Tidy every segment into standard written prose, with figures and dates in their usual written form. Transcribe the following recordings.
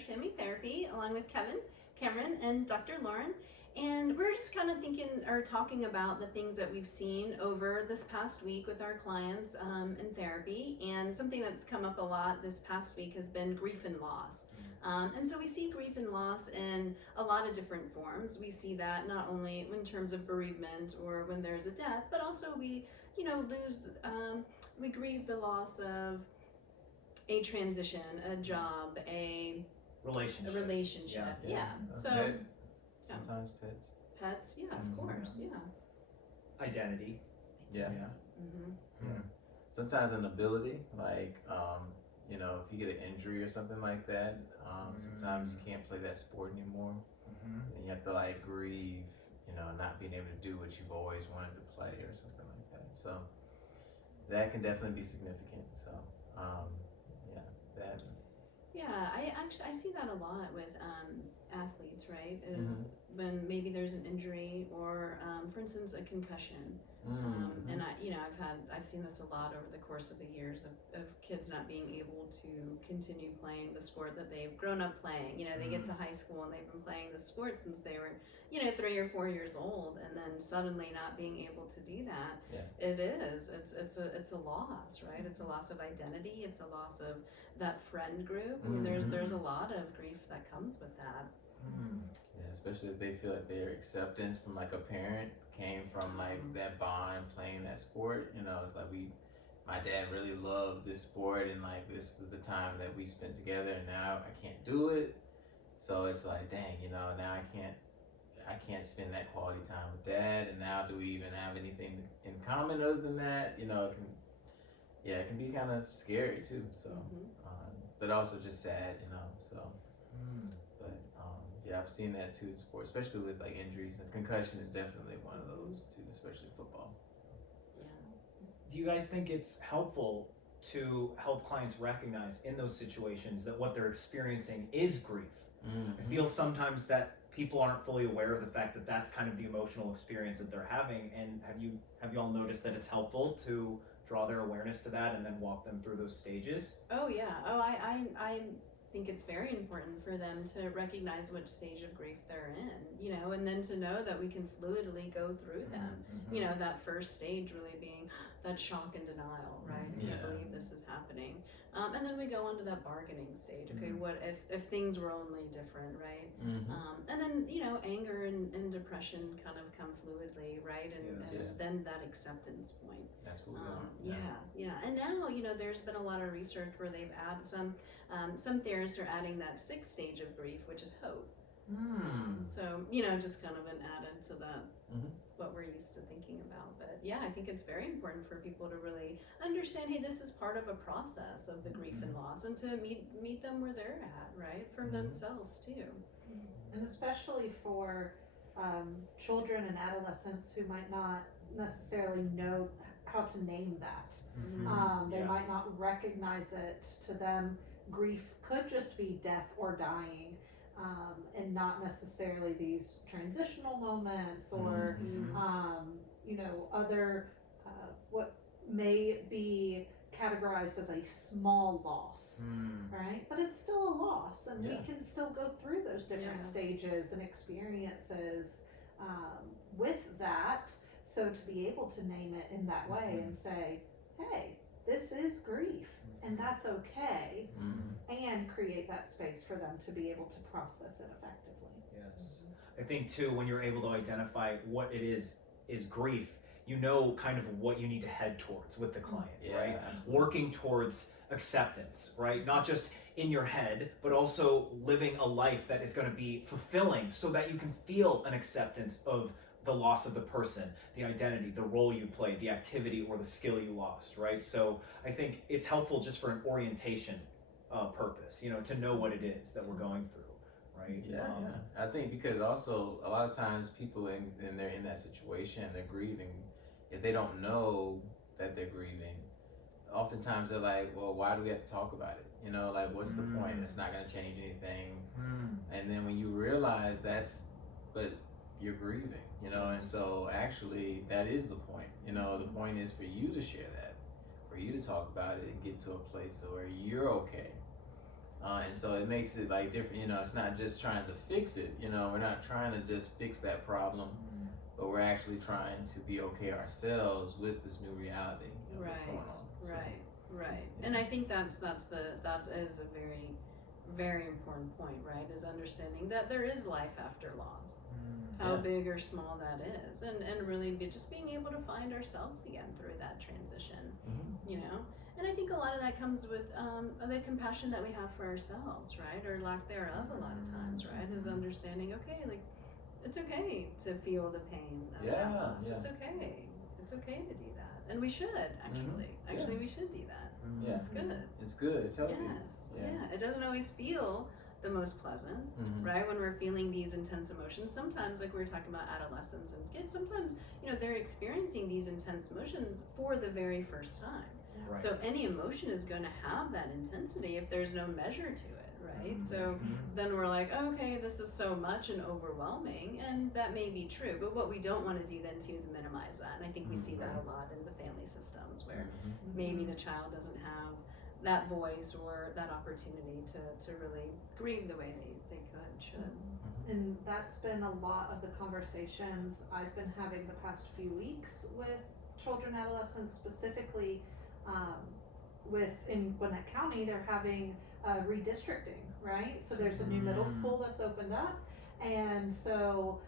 Flourish Family Therapy, along with Cameron, and Dr. Lauren. And we're just kind of thinking or talking about the things that we've seen over this past week with our clients in therapy. And something that's come up a lot this past week has been grief and loss. And so we see grief and loss in a lot of different forms. We see that not only in terms of bereavement or when there's a death, but also we grieve the loss of a transition, a job, a relationship. Yeah. So sometimes pets. Pets, yeah, of course, yeah. Identity. Yeah. Mm-hmm. Sometimes an ability, like if you get an injury or something like that, sometimes you can't play that sport anymore, and you have to like grieve, not being able to do what you've always wanted to play or something like that. So that can definitely be significant. So that. Yeah, I see that a lot with athletes, right? Is when maybe there's an injury or, for instance, a concussion. And I've seen this a lot over the course of the years of kids not being able to continue playing the sport that they've grown up playing. They get to high school and they've been playing the sport since they were 3 or 4 years old, and then suddenly not being able to do that. It's a loss, right? It's a loss of identity. It's a loss of that friend group. I mean, there's a lot of grief that comes with that. Yeah, especially if they feel like their acceptance from like a parent came from like that bond playing that sport. It's like my dad really loved this sport, and like this is the time that we spent together, and now I can't do it. So it's like, dang, now I can't spend that quality time with dad, and now do we even have anything in common other than that? It can be kind of scary too. So, but also just sad, So, but I've seen that too in sports, especially with like injuries, and concussion is definitely one of those too, especially football. Yeah. Do you guys think it's helpful to help clients recognize in those situations that what they're experiencing is grief? I feel sometimes that people aren't fully aware of the fact that that's kind of the emotional experience that they're having. And have you all noticed that it's helpful to draw their awareness to that and then walk them through those stages? Oh yeah. I think it's very important for them to recognize which stage of grief they're in, and then to know that we can fluidly go through them. That first stage really being that shock and denial, right? I can't believe this is happening. And then we go on to that bargaining stage. Okay, what if things were only different, right? And then, anger and depression kind of come fluidly, right? And then that acceptance point. That's what we want. Yeah. And now, there's been a lot of research where they've added some theorists are adding that sixth stage of grief, which is hope. So, just kind of an added to that, what we're used to thinking about. But yeah, I think it's very important for people to really understand, hey, this is part of a process of the grief and loss, and to meet them where they're at, right? For themselves too. And especially for children and adolescents who might not necessarily know how to name that. They might not recognize it. To them, grief could just be death or dying. And not necessarily these transitional moments or, other, what may be categorized as a small loss, right? But it's still a loss, and we can still go through those different stages and experiences with that. So to be able to name it in that way and say, hey, this is grief, and that's okay, and create that space for them to be able to process it effectively. Yes. I think too, when you're able to identify what it is grief, kind of what you need to head towards with the client, right? Absolutely. Working towards acceptance, right? Not just in your head, but also living a life that is going to be fulfilling, so that you can feel an acceptance of the loss of the person, the identity, the role you played, the activity or the skill you lost, right? So I think it's helpful just for an orientation purpose, to know what it is that we're going through, right? I think because also a lot of times people when they're in that situation, they're grieving, if they don't know that they're grieving, oftentimes they're like, well, why do we have to talk about it? What's the point? It's not going to change anything. And then when you realize but you're grieving, and so actually that is the point. The point is for you to share that, for you to talk about it and get to a place where you're okay. And so it makes it like different, you know, it's not just trying to fix it, you know, we're not trying to just fix that problem, but we're actually trying to be okay ourselves with this new reality of what's going on. So, Right. And I think that is a very, very important point, right? Is understanding that there is life after loss, how big or small that is, and really just being able to find ourselves again through that transition, you know. And I think a lot of that comes with the compassion that we have for ourselves, right, or lack thereof. A lot of times, right, is understanding. Okay, like it's okay to feel the pain of that loss. It's okay. It's okay to do that, and we should actually. Actually, we should do that. Yeah, it's good. It's good. It's healthy. Yes. Yeah. It doesn't always feel the most pleasant, right? When we're feeling these intense emotions, sometimes, like we were talking about adolescents and kids, sometimes, you know, they're experiencing these intense emotions for the very first time. Right. So any emotion is going to have that intensity if there's no measure to it, right? So then we're like, okay, this is so much and overwhelming, and that may be true, but what we don't want to do then too is minimize that. And I think we see that a lot in the family systems where maybe the child doesn't have that voice or that opportunity to really grieve the way they should. And that's been a lot of the conversations I've been having the past few weeks with children, adolescents, specifically in Gwinnett County. They're having redistricting, right? So there's a new middle school that's opened up, and so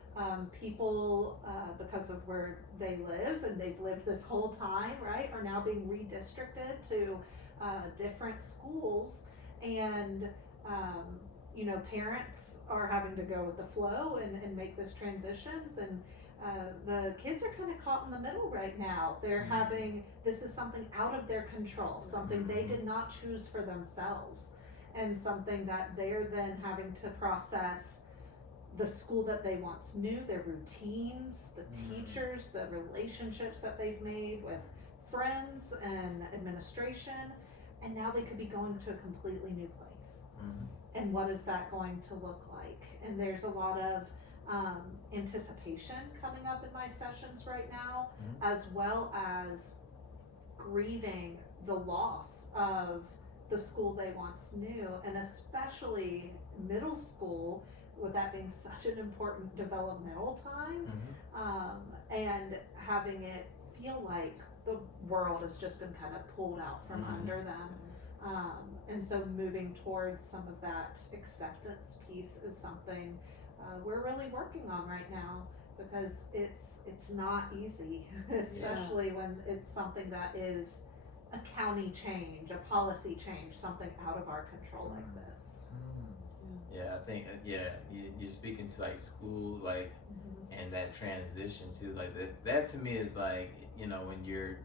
people, because of where they live and they've lived this whole time, right, are now being redistricted to different schools, and you know, parents are having to go with the flow and make this transitions, and the kids are kind of caught in the middle right now. They're having, this is something out of their control, something they did not choose for themselves, and something that they're then having to process. The school that they once knew, their routines, the teachers, the relationships that they've made with friends and administration, and now they could be going to a completely new place. And what is that going to look like? And there's a lot of anticipation coming up in my sessions right now, as well as grieving the loss of the school they once knew, and especially middle school, with that being such an important developmental time, and having it feel like the world has just been kind of pulled out from under them. And so moving towards some of that acceptance piece is something we're really working on right now, because it's not easy, especially when it's something that is a county change, a policy change, something out of our control like this. Yeah, I think you're speaking to like school, like, and that transition too, like that to me is like, you know, when you're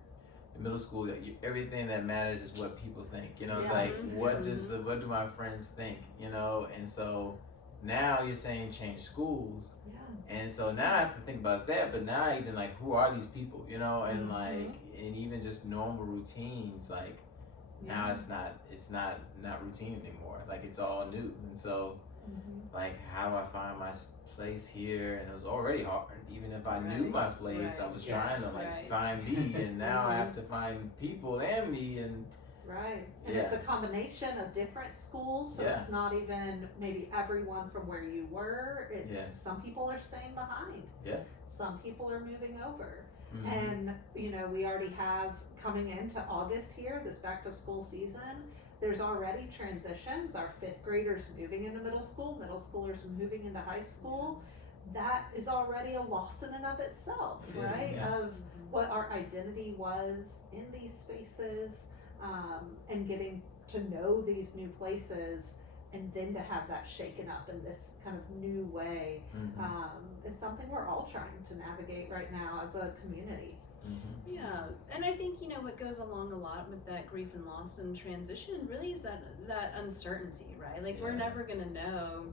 in middle school, everything that matters is what people think, you know. It's like what do my friends think, you know. And so now you're saying change schools, and so now I have to think about that, but now even like, who are these people, you know, and like, and even just normal routines, like now it's not routine anymore, like it's all new. And so like, how do I find my place here? And it was already hard, even if I knew my place. I was trying to like find me, and now I have to find people and me, and and it's a combination of different schools, so it's not even maybe everyone from where you were. It's some people are staying behind, some people are moving over. And you know, we already have, coming into August here, this back to school season, there's already transitions. Our 5th graders moving into middle schoolers moving into high school. That is already a loss in and of itself, right? Of what our identity was in these spaces, and getting to know these new places, and then to have that shaken up in this kind of new way, is something we're all trying to navigate right now as a community. Yeah, and I think, you know, what goes along a lot with that grief and loss and transition really is that uncertainty, right? Like, we're never gonna know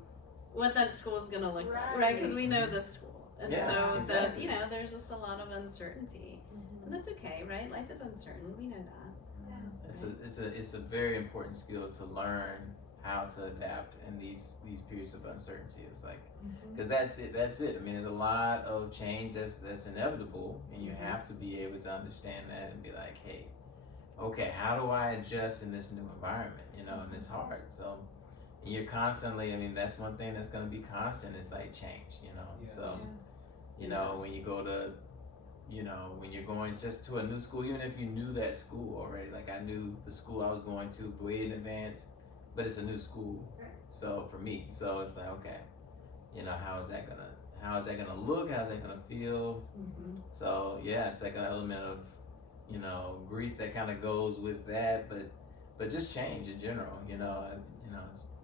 what that school is gonna look like, right? Because we know this school, and so you know, there's just a lot of uncertainty, and that's okay, right? Life is uncertain. We know that. It's a very important skill to learn how to adapt in these periods of uncertainty. It's like, because that's it. I mean, there's a lot of change that's inevitable, and you have to be able to understand that and be like, hey, okay, how do I adjust in this new environment? You know, and it's hard. So And you're constantly, I mean, that's one thing that's going to be constant is like change, you know. Yes. So, you know, when you go to, you know, when you're going just to a new school, even if you knew that school already, like I knew the school I was going to way in advance, but it's a new school. Right. So for me, so it's like, okay, you know, how is that gonna look? How's that gonna feel? Mm-hmm. So yeah, it's like an element of, you know, grief that kind of goes with that, but just change in general, you know,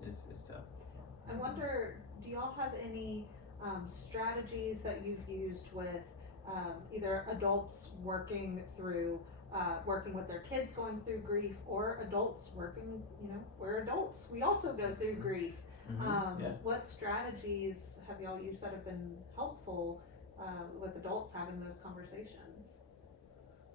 it's tough. So. I wonder, do y'all have any strategies that you've used with either adults working with their kids going through grief, or adults working, you know, we're adults, we also go through grief. What strategies have y'all used that have been helpful with adults having those conversations?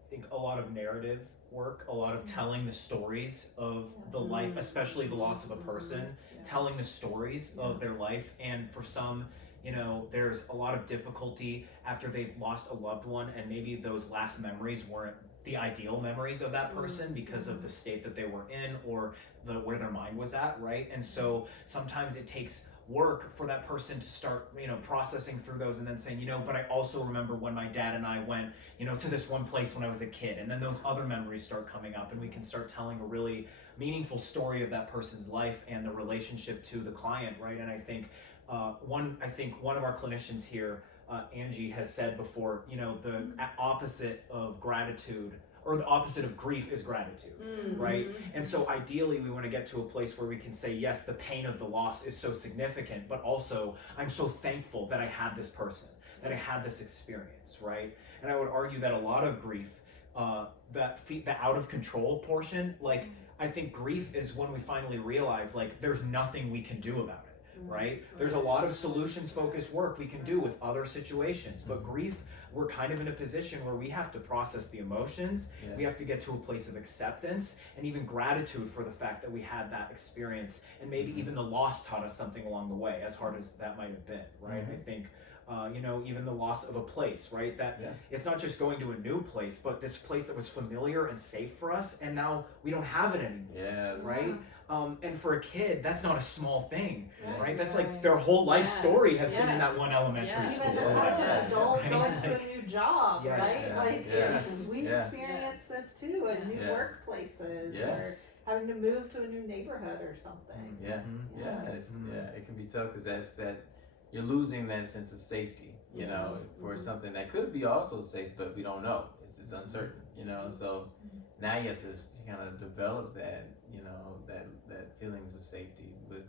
I think a lot of narrative work, a lot of telling the stories of the life, especially the loss of a person, telling the stories of their life. And for some, you know, there's a lot of difficulty after they've lost a loved one, and maybe those last memories weren't the ideal memories of that person because of the state that they were in, or where their mind was at, right? And so sometimes it takes work for that person to start, you know, processing through those, and then saying, you know, but I also remember when my dad and I went, you know, to this one place when I was a kid, and then those other memories start coming up, and we can start telling a really meaningful story of that person's life and the relationship to the client, right? And I think one of our clinicians here, Angie, has said before, you know, the opposite of gratitude, or the opposite of grief, is gratitude, right? And so ideally we want to get to a place where we can say, yes, the pain of the loss is so significant, but also I'm so thankful that I had this person, that I had this experience, right? And I would argue that a lot of grief, the out of control portion, like I think grief is when we finally realize like there's nothing we can do about it. Right? There's a lot of solutions focused work we can do with other situations, but grief, we're kind of in a position where we have to process the emotions. We have to get to a place of acceptance and even gratitude for the fact that we had that experience, and maybe even the loss taught us something along the way, as hard as that might have been, right? I think you know, even the loss of a place, right? That it's not just going to a new place, but this place that was familiar and safe for us, and now we don't have it anymore, right? And for a kid, that's not a small thing, right? That's like their whole life story has been in that one elementary school. Even as an adult going to a new job, right? Like we experience this too in new workplaces, or having to move to a new neighborhood or something. It can be tough because that you're losing that sense of safety, you know, for something that could be also safe, but we don't know. It's uncertain, you know. So now you have to kind of develop that, you know, that feelings of safety with,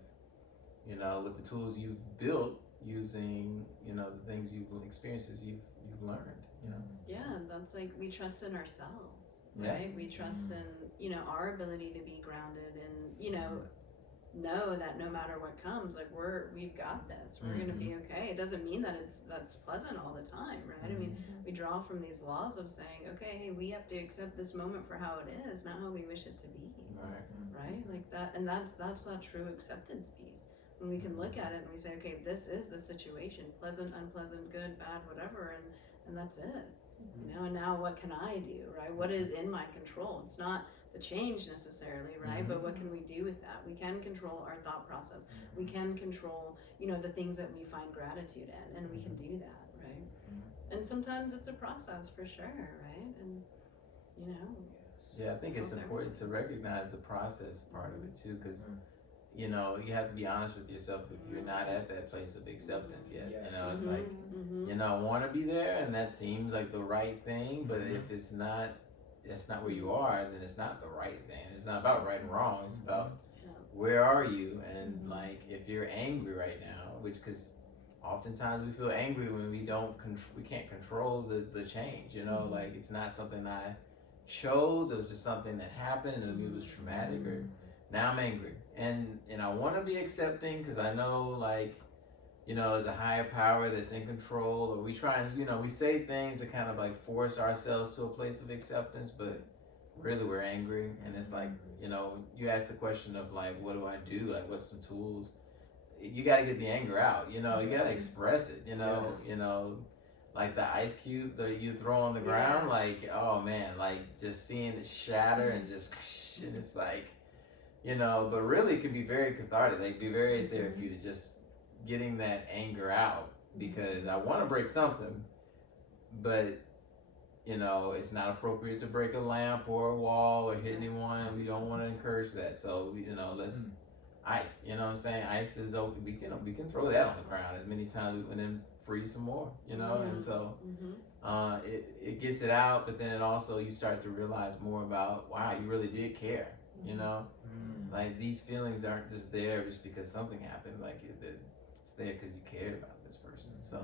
you know, with the tools you've built using, you know, the things experiences you've learned, you know. Yeah, that's like we trust in ourselves, right? We trust in, you know, our ability to be grounded and, you know that no matter what comes, like we've got this. We're gonna be okay. It doesn't mean that that's pleasant all the time, right? I mean, we draw from these laws of saying, okay, hey, we have to accept this moment for how it is, not how we wish it to be. Right? Like that, and that's that true acceptance piece. When we can look at it and we say, okay, this is the situation, pleasant, unpleasant, good, bad, whatever, and that's it. You know, and now what can I do, right? What is in my control? It's not the change necessarily, right? But what can we do with that? We can control our thought process. We can control, you know, the things that we find gratitude in, and we can do that, right? And sometimes it's a process for sure, right? And, you know. Yeah, I think it's important to recognize the process part of it too, because, you know, you have to be honest with yourself if you're not at that place of acceptance yet. You know, it's like, you know, I want to be there, and that seems like the right thing, but if it's not, that's not where you are, then it's not the right thing. It's not about right and wrong. It's about where are you, and like if you're angry right now, which because oftentimes we feel angry when we can't control the change. You know, like it's not something I chose. It was just something that happened, and it was traumatic. Or now I'm angry, and I want to be accepting because I know like, you know, there's a higher power that's in control, or we try and, you know, we say things to kind of like force ourselves to a place of acceptance, but really we're angry. And it's like, you know, you ask the question of like, what do I do? Like, what's some tools? You got to get the anger out, you know, you got to express it, you know, you know, like the ice cube that you throw on the ground, like, oh man, like just seeing it shatter and just, and it's like, but really it can be very cathartic. Like, be very therapeutic, just getting that anger out, because I want to break something, but it's not appropriate to break a lamp or a wall or hit anyone. We don't want to encourage that. So let's ice. You know what I'm saying? Ice is open. We can throw that on the ground as many times and then freeze some more. And so it gets it out, but then it also, you start to realize more about, wow, you really did care. Like, these feelings aren't just there just because something happened. Like, it's there because you cared about this person. So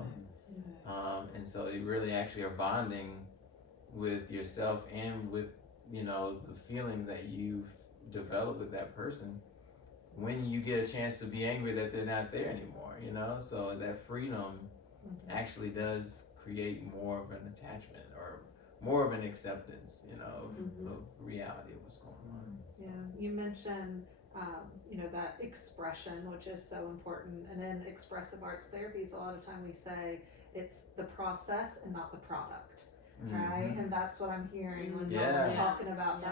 and so you really actually are bonding with yourself and with the feelings that you've developed with that person when you get a chance to be angry that they're not there anymore. So that freedom actually does create more of an attachment or more of an acceptance of reality of what's going on. So. Yeah, you mentioned that expression, which is so important, and in expressive arts therapies, a lot of time we say it's the process and not the product, right? And that's what I'm hearing when you're talking about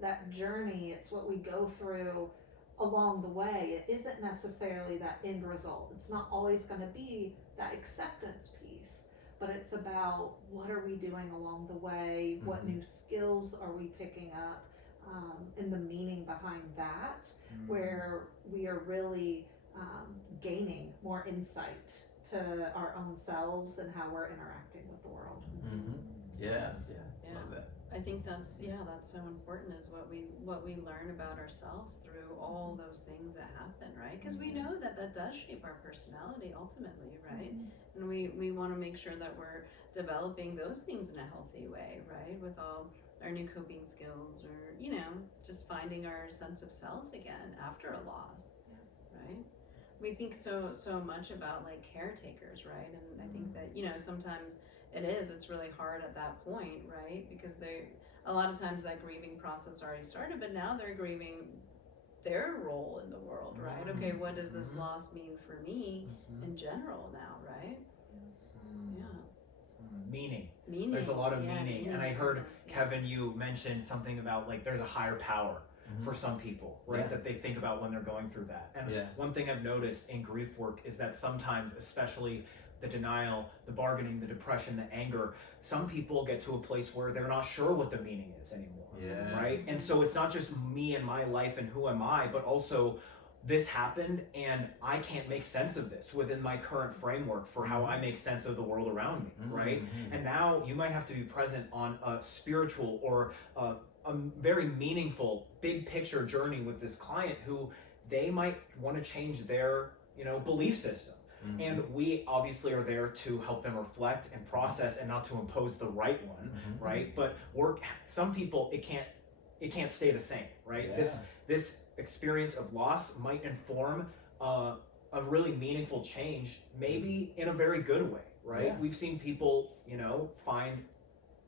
that journey. It's what we go through along the way. It isn't necessarily that end result. It's not always going to be that acceptance piece, but it's about what are we doing along the way, what new skills are we picking up, and the meaning behind that, where we are really gaining more insight to our own selves and how we're interacting with the world. Yeah. Love that. I think that's so important, is what we learn about ourselves through all those things that happen, right? Because we know that does shape our personality ultimately, right? And we want to make sure that we're developing those things in a healthy way, right? With all our new coping skills, or just finding our sense of self again after a loss, right? We think so much about like caretakers, right? And I think that sometimes it's really hard at that point, right? Because a lot of times that grieving process already started, but now they're grieving their role in the world, right? Okay, what does this loss mean for me in general now, right? Meaning. There's a lot of meaning. And I heard, Kevin, you mentioned something about like there's a higher power for some people, right? That they think about when they're going through that. And one thing I've noticed in grief work is that sometimes, especially the denial, the bargaining, the depression, the anger, some people get to a place where they're not sure what the meaning is anymore, right? And so it's not just me and my life and who am I, but also this happened and I can't make sense of this within my current framework for how I make sense of the world around me, right? And now you might have to be present on a spiritual or a very meaningful big picture journey with this client who they might want to change their belief system. And we obviously are there to help them reflect and process and not to impose the right one, right? But some people, it can't stay the same, right? This experience of loss might inform a really meaningful change, maybe in a very good way, right? We've seen people, find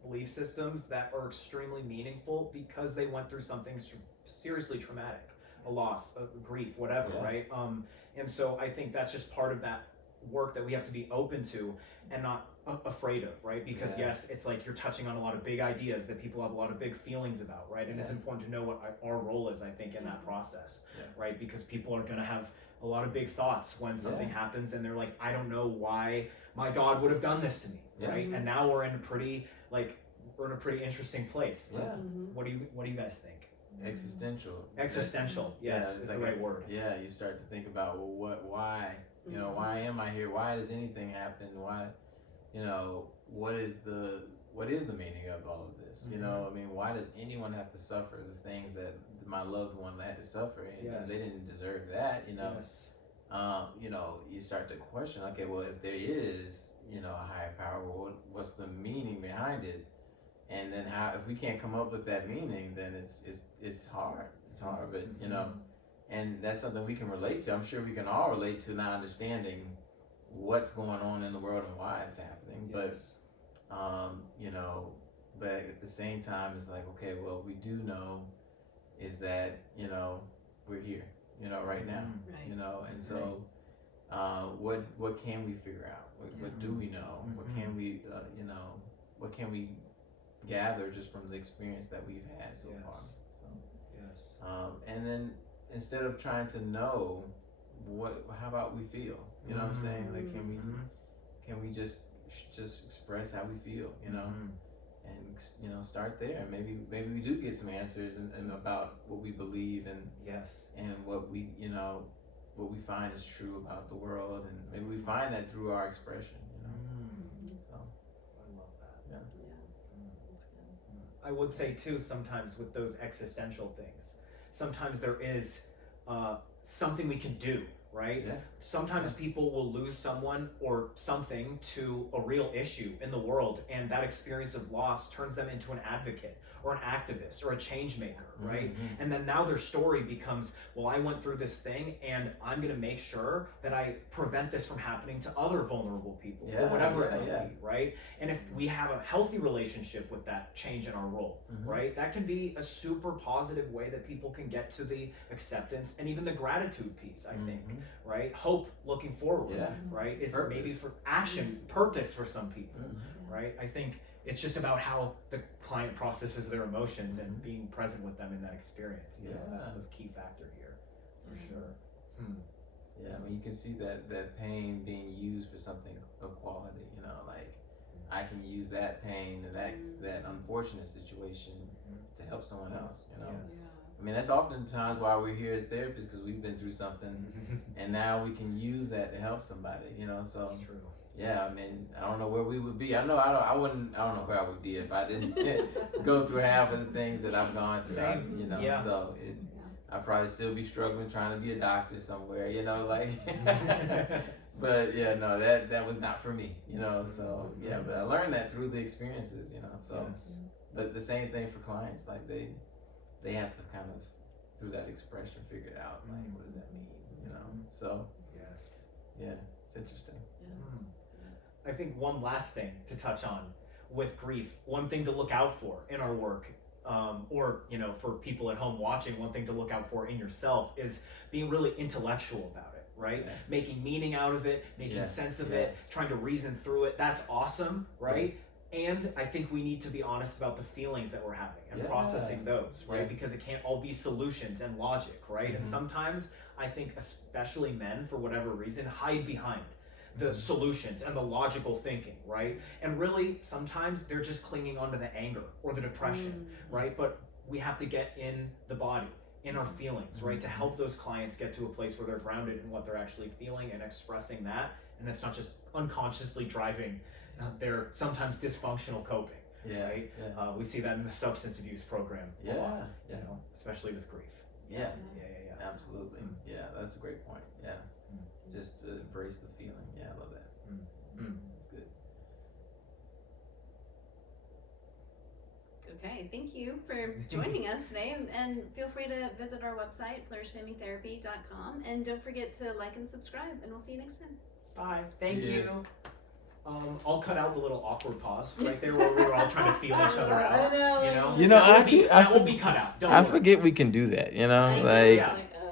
belief systems that are extremely meaningful because they went through something seriously traumatic, a loss, a grief, whatever, right? And so I think that's just part of that work that we have to be open to and not afraid of, right? Because yes, it's like you're touching on a lot of big ideas that people have a lot of big feelings about, right? And it's important to know what our role is, I think, in that process, right? Because people are going to have a lot of big thoughts when something happens and they're like, I don't know why my God would have done this to me, right? And now we're in a pretty interesting place. What do you guys think? Existential, yes, is the right word. You start to think about, well, why why am I here? Why does anything happen? Why, what is the meaning of all of this? I mean, why does anyone have to suffer the things that my loved one had to suffer? And they didn't deserve that. You start to question, okay, well, if there is a higher power, well, what's the meaning behind it? And then if we can't come up with that meaning, then it's hard. It's hard, but and that's something we can relate to. I'm sure we can all relate to now, understanding what's going on in the world and why it's happening. But but at the same time, it's like, okay, well, we do know is that we're here, right now, and so what can we figure out? What do we know? What can we what can we gather just from the experience that we've had so far? So, and then instead of trying to know how about we feel, you know what I'm saying? Like, can we just express how we feel, you know? And, you know, start there. Maybe we do get some answers and about what we believe and what we, you know, what we find is true about the world, and maybe we find that through our expression, you know. So I love that. Yeah. I would say too, sometimes with those existential things, sometimes there is something we can do, right? Yeah. Sometimes people will lose someone or something to a real issue in the world, and that experience of loss turns them into an advocate or an activist or a change maker, right? And then now their story becomes, well, I went through this thing and I'm gonna make sure that I prevent this from happening to other vulnerable people or whatever it might be, right? And if we have a healthy relationship with that change in our role, right? That can be a super positive way that people can get to the acceptance and even the gratitude piece, I think, right? Hope looking forward, right? Is purpose. Maybe for action, purpose for some people, right? I think it's just about how the client processes their emotions and being present with them in that experience. You know, that's the key factor here, for sure. Yeah, I mean, you can see that pain being used for something of quality. You know, like I can use that pain and that unfortunate situation to help someone else. You know, I mean, that's oftentimes why we're here as therapists, because we've been through something, and now we can use that to help somebody. You know, so. That's true. Yeah, I mean, I don't know where we would be. I don't know where I would be if I didn't go through half of the things that I've gone through. Same. You know, so I'd probably still be struggling trying to be a doctor somewhere, you know, like. But yeah, no, that was not for me, you know. So yeah, but I learned that through the experiences, you know. So, but the same thing for clients, like they have to kind of through that expression figure it out, like what does that mean, you know. So yeah, it's interesting. I think one last thing to touch on with grief, one thing to look out for in our work, or, you know, for people at home watching, one thing to look out for in yourself is being really intellectual about it, right? Yeah. Making meaning out of it, making sense of it, trying to reason through it. That's awesome, right? And I think we need to be honest about the feelings that we're having and processing those, right? Because it can't all be solutions and logic, right? And sometimes I think especially men, for whatever reason, hide behind the solutions and the logical thinking, right? And really, sometimes they're just clinging onto the anger or the depression, right? But we have to get in the body, in our feelings, right? To help those clients get to a place where they're grounded in what they're actually feeling and expressing that. And it's not just unconsciously driving their sometimes dysfunctional coping, right? Yeah. We see that in the substance abuse program a lot, you know, especially with grief. Yeah. Absolutely. Yeah, that's a great point. Yeah. Just to embrace the feeling. Yeah, I love that. That's good. Okay, thank you for joining us today, and feel free to visit our website, flourishfamilytherapy.com, and don't forget to like and subscribe, and we'll see you next time. Bye. Thank you. I'll cut out the little awkward pause right there where we were all trying to feel each other out. I know. You know, I that will be cut out. Don't I worry. forget we can do that. You know, I know, like. yeah.